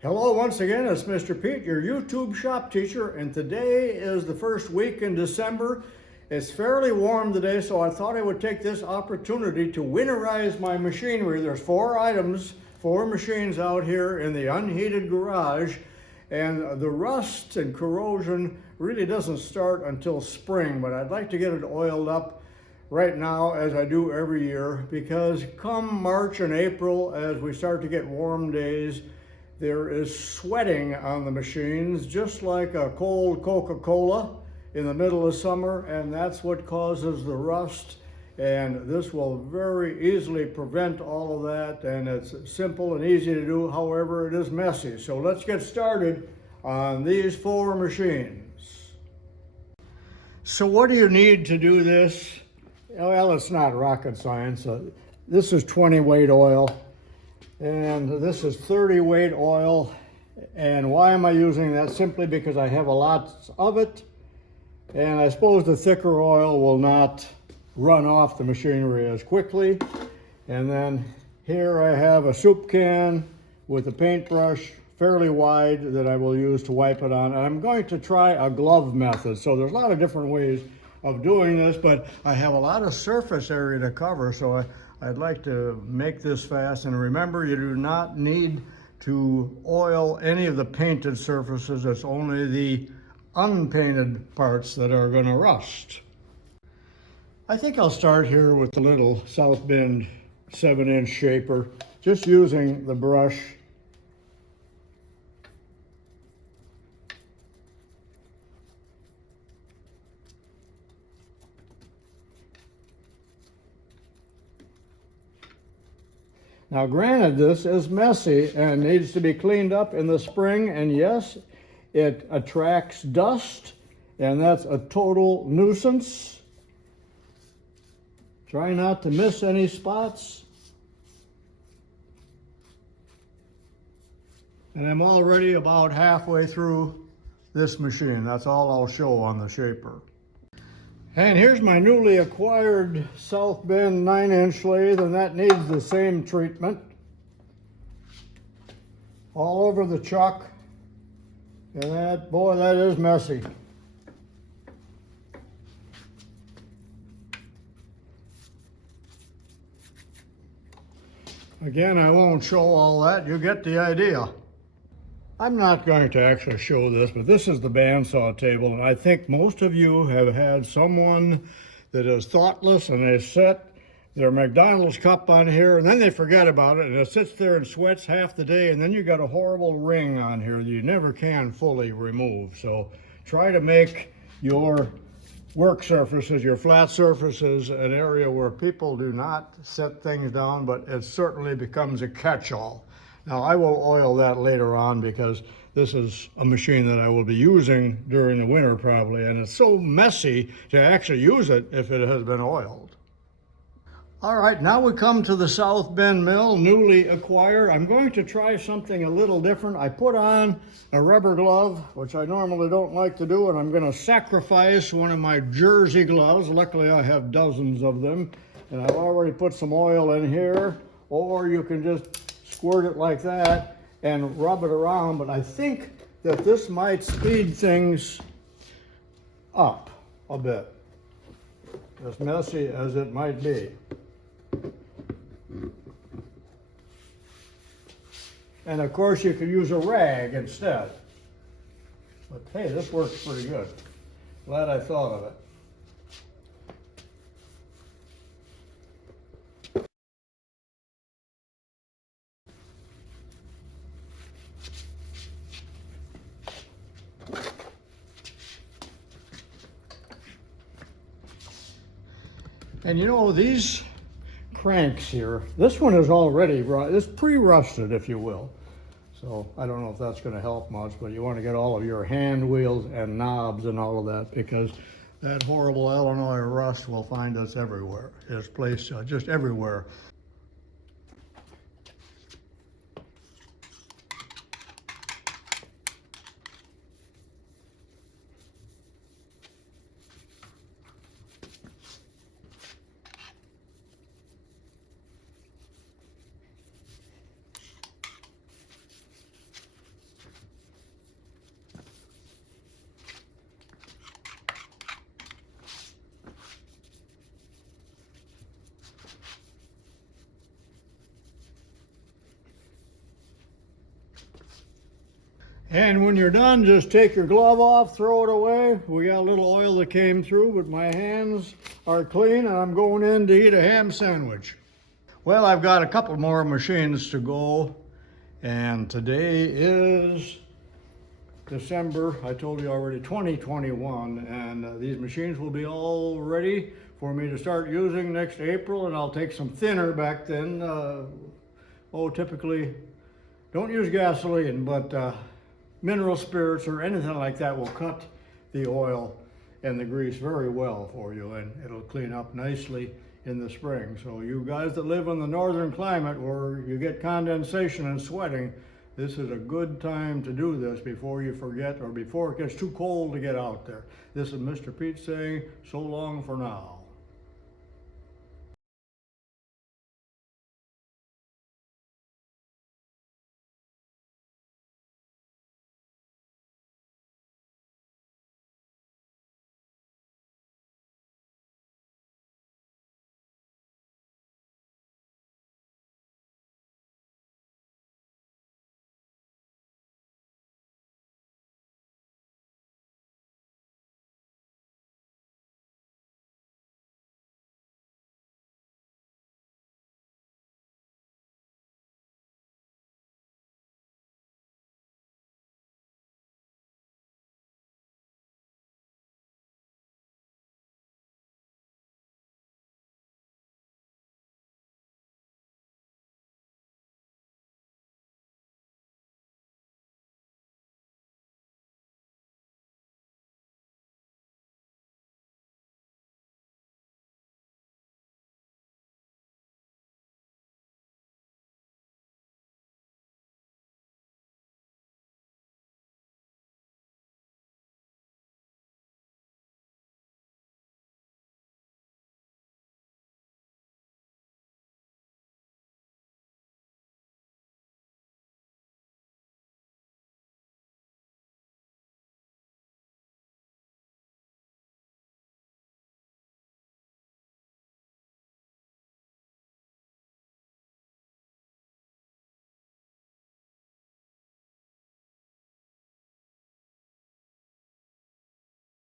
Hello once again, it's Mr. Pete, your YouTube shop teacher, and today is the first week in December. It's fairly warm today, so I thought I would take this opportunity to winterize my machinery. There's four machines out here in the unheated garage, and the rust and corrosion really doesn't start until spring, but I'd like to get it oiled up right now as I do every year, because come March and April, as we start to get warm days, there is sweating on the machines, just like a cold Coca-Cola in the middle of summer, and that's what causes the rust. And this will very easily prevent all of that, and it's simple and easy to do. However, it is messy. So let's get started on these four machines. So what do you need to do this? Well, it's not rocket science. This is 20 weight oil. And this is 30 weight oil. And why am I using that? Simply because I have a lot of it. And I suppose the thicker oil will not run off the machinery as quickly. And then here I have a soup can with a paintbrush fairly wide that I will use to wipe it on. And I'm going to try a glove method. So there's a lot of different ways of doing this, but I have a lot of surface area to cover, so I'd like to make this fast. And remember, you do not need to oil any of the painted surfaces. It's only the unpainted parts that are going to rust. I think I'll start here with the little South Bend 7-inch shaper, just using the brush. Now granted, this is messy and needs to be cleaned up in the spring, and yes, it attracts dust, and that's a total nuisance. Try not to miss any spots. And I'm already about halfway through this machine. That's all I'll show on the shaper. And here's my newly acquired South Bend 9-inch lathe, and that needs the same treatment. All over the chuck. And that, boy, that is messy. Again, I won't show all that. You get the idea. I'm not going to actually show this, but this is the bandsaw table, and I think most of you have had someone that is thoughtless and they set their McDonald's cup on here and then they forget about it, and it sits there and sweats half the day, and then you got a horrible ring on here that you never can fully remove. So try to make your work surfaces, your flat surfaces, an area where people do not set things down, but it certainly becomes a catch-all. Now, I will oil that later on because this is a machine that I will be using during the winter probably, and it's so messy to actually use it if it has been oiled. All right, now we come to the South Bend mill, newly acquired. I'm going to try something a little different. I put on a rubber glove, which I normally don't like to do, and I'm going to sacrifice one of my jersey gloves. Luckily, I have dozens of them, and I've already put some oil in here, or you can just squirt it like that and rub it around, but I think that this might speed things up a bit, as messy as it might be. And of course you could use a rag instead. But hey, this works pretty good. Glad I thought of it. And you know, these cranks here, this one is already, it's pre-rusted, if you will. So I don't know if that's going to help much, but you want to get all of your hand wheels and knobs and all of that, because that horrible Illinois rust will find us everywhere. It's placed just everywhere. And when you're done, just take your glove off, throw it away. We got a little oil that came through, but my hands are clean and I'm going in to eat a ham sandwich. Well, I've got a couple more machines to go, and today is December, I told you already, 2021, and these machines will be all ready for me to start using next April, and I'll take some thinner back then. Typically, don't use gasoline, but mineral spirits or anything like that will cut the oil and the grease very well for you, and it'll clean up nicely in the spring. So you guys that live in the northern climate where you get condensation and sweating, this is a good time to do this before you forget or before it gets too cold to get out there. This is Mr. Pete saying so long for now.